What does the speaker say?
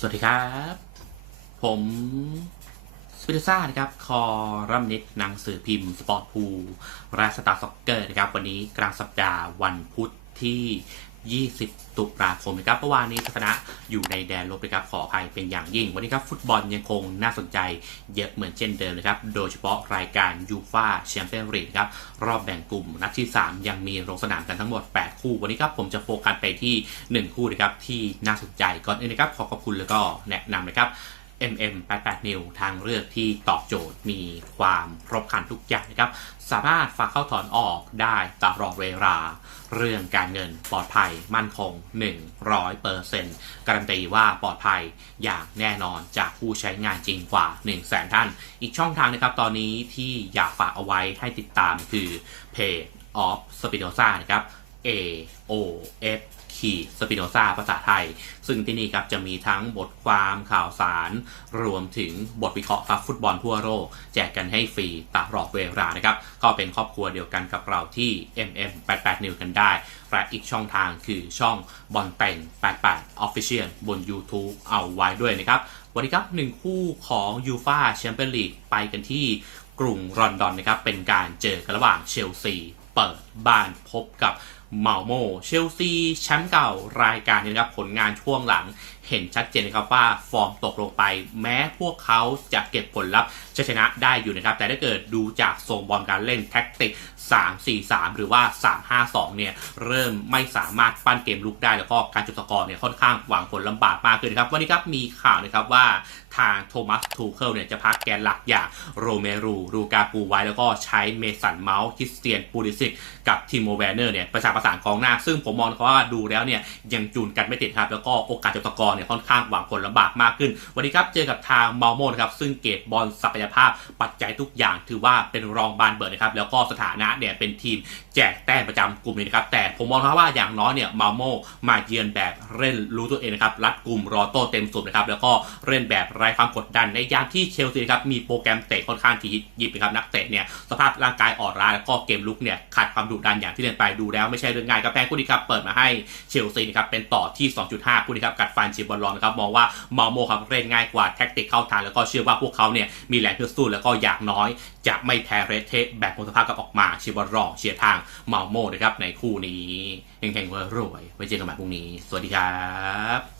สวัสดีครับ ผมสปิเดซ่านะครับ คอรัมนิกหนังสือพิมพ์ สปอร์ตพูและสตาร์ซ็อกเกอร์นะครับ วันนี้กลางสัปดาห์วันพุธที่ 20 ตุลาคมนะครับเมื่อวานนี้ทัศนะอยู่ในแดนลบนะครับขออภัยเป็นอย่างยิ่ง วันนี้ครับฟุตบอลยังคงน่าสนใจเยอะเหมือนเช่นเดิมนะครับ โดยเฉพาะรายการยูฟาแชมเปี้ยนลีกครับรอบแบ่งกลุ่มนัดที่ 3 ยังมีลงสนามกันทั้งหมด 8 คู่ วันนี้ครับผมจะโฟกัสไปที่ 1 คู่นะครับที่น่าสนใจก่อนอื่นนะครับขอขอบคุณแล้วก็แนะนำนะครับ MM 88 New ทางเลือกที่ตอบโจทย์มีความครบครันทุกอย่างนะครับ สามารถฝากเข้าถอนออกได้ตลอดเวลา เรื่องการเงินปลอดภัยมั่นคง 100%การันตีว่าปลอดภัยอย่างแน่นอนจากผู้ใช้งานจริงกว่า 1 0 0 0 0แท่าน อีกช่องทางนะครับตอนนี้ที่อยากฝากเอาไว้ให้ติดตามคือเพจ of Spinoza นะครับ A O F ขีดสปิโนซาภาษาไทย ซึ่งที่นี่ครับจะมีทั้งบทความข่าวสาร รวมถึงบทวิเคราะห์ครับฟุตบอลทั่วโลกแจกกันให้ฟรีตลอดเวลานะครับ ก็เป็นครอบครัวเดียวกันกับเราที่ MM 88 New กันได้ และอีกช่องทางคือช่องบอลแต่ง 88 Official บน YouTube เอาไว้ด้วยนะครับ วันนี้ครับหนึ่งคู่ของ u f a Champions League ไปกันที่กรุงลอนดอนนะครับเป็นการเจอกันระหว่างเชลซีเปิดบ้านพบกับ เมาโมเชลซีแชมป์เก่ารายการนี้นะครับผลงานช่วงหลังเห็นชัดเจนนะครับว่าฟอร์มตกลงไป แม้พวกเขาจะเก็บผลลัพธ์ชัยชนะได้อยู่นะครับ แต่ถ้าเกิดดูจากทรงบอลการเล่นแท็กติก 3-4-3 หรือว่า 3-5-2 เนี่ย เริ่มไม่สามารถปั้นเกมลุกได้แล้วก็การจุดสกอร์เนี่ยค่อนข้างหวังผลลำบากมากขึ้นนะครับวันนี้ครับมีข่าวนะครับว่าทางโทมัสทูเคิลเนี่ยจะพักแกนหลักอย่างโรเมรูรูกาปูไว้แล้วก็ใช้เมสันเมาส์คริสเตียนปูริสิกกับทีโมแวนเนอร์เนี่ยประสานประสานกองหน้า ซึ่งผมมองว่าดูแล้วเนี่ยยังจูนกันไม่ติดครับแล้วก็โอกาสจุดสกอร์เนี่ยค่อนข้างหวังผลลำบากมากขึ้น วันนี้ครับเจอกับทางเมาโมนะครับซึ่งเกตบอลศักยภาพปัจจัยทุกอย่างถือว่าเป็นรองบานเบิร์ดนะครับแล้วก็สถานะเนี่ยเป็นทีมแจกแต้มประจำกลุ่มนี้นะครับแต่ผมมองว่าอย่างน้อยเนี่ยเมาโมมาเยือนแบบเล่นรู้ตัวเองนะครับรัดกลุ่มรอโต้เต็มสุดนะครับแล้วก็เล่นแบบไร้ความกดดันในยามที่เชลซีครับมีโปรแกรมเตะค่อนข้างที่ยิบนะครับนักเตะเนี่ยสภาพร่างกายอ่อนล้าแล้วก็เกมลุกเนี่ยขาดความดุดันอย่างที่เรียนไปดูแล้วไม่ใช่เรื่องง่ายกับแพ้คู่นี้ครับเปิดมาให้เชลซีนะครับเป็นต่อที่ 2.5คู่นี้ครับกัดฟันชียร์บอลลอนนะครับมองว่าเมาโมครับเล่นง่ายกว่าแท็กติกเข้าทางแล้วก็เชื่อว่าพวกเขาเนี่ยมีแรงเพื่อสู้แล้วก็อยากน้อยจะไม่แพ้เรสเทสแบบผลสภาพกับออกมาชียร์บอลรอนเชียร์ทางเมาโมนะครับในคู่นี้เฮงๆรวยๆไว้เจอกันใหม่พรุ่งนี้ สวัสดีครับ